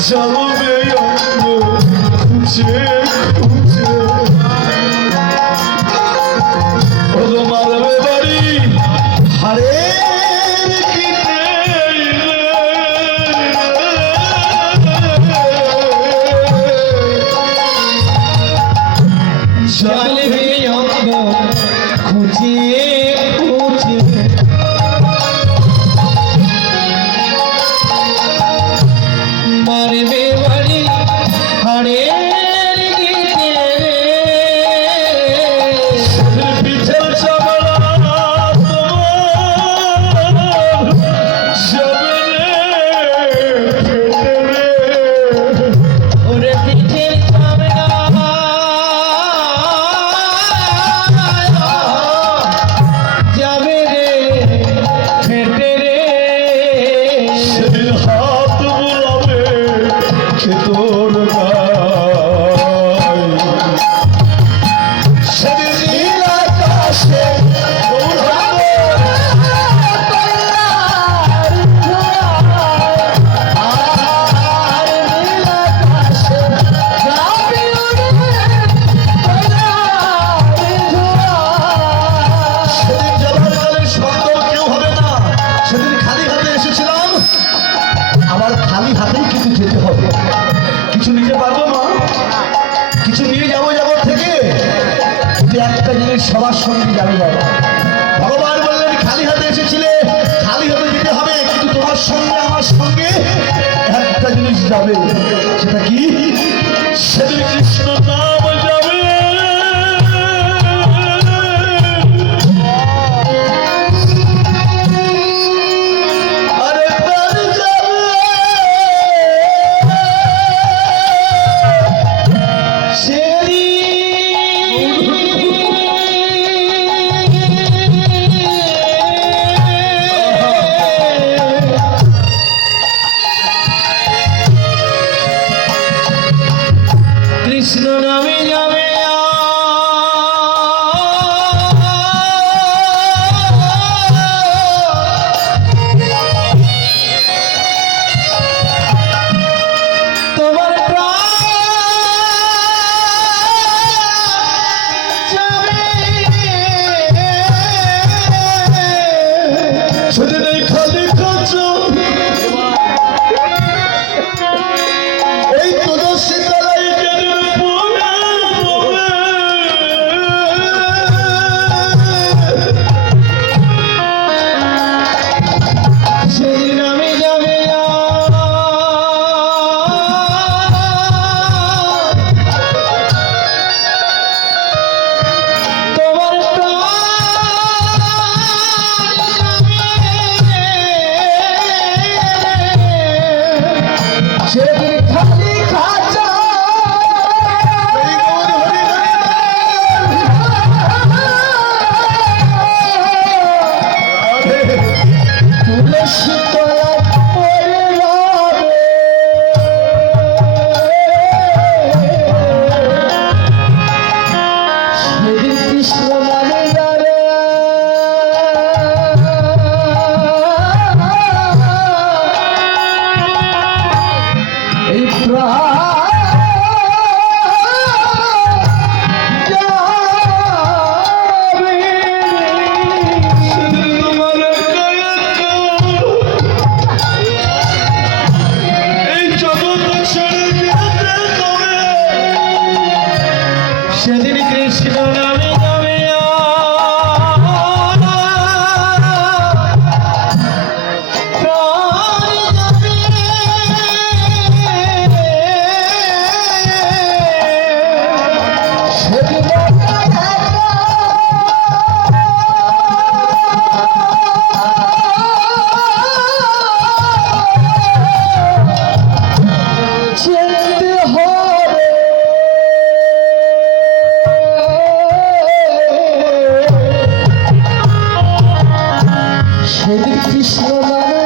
Já não. আমাদের সবার সঙ্গে যাবে ভগবান বললেন, খালি হাতে এসেছিলে, খালি হাতে দিতে হবে, কিন্তু তোমার সঙ্গে, আমার সঙ্গে একটা জিনিস যাবে। সেদিন কৃষ্ণ নাম কৃষ্ণ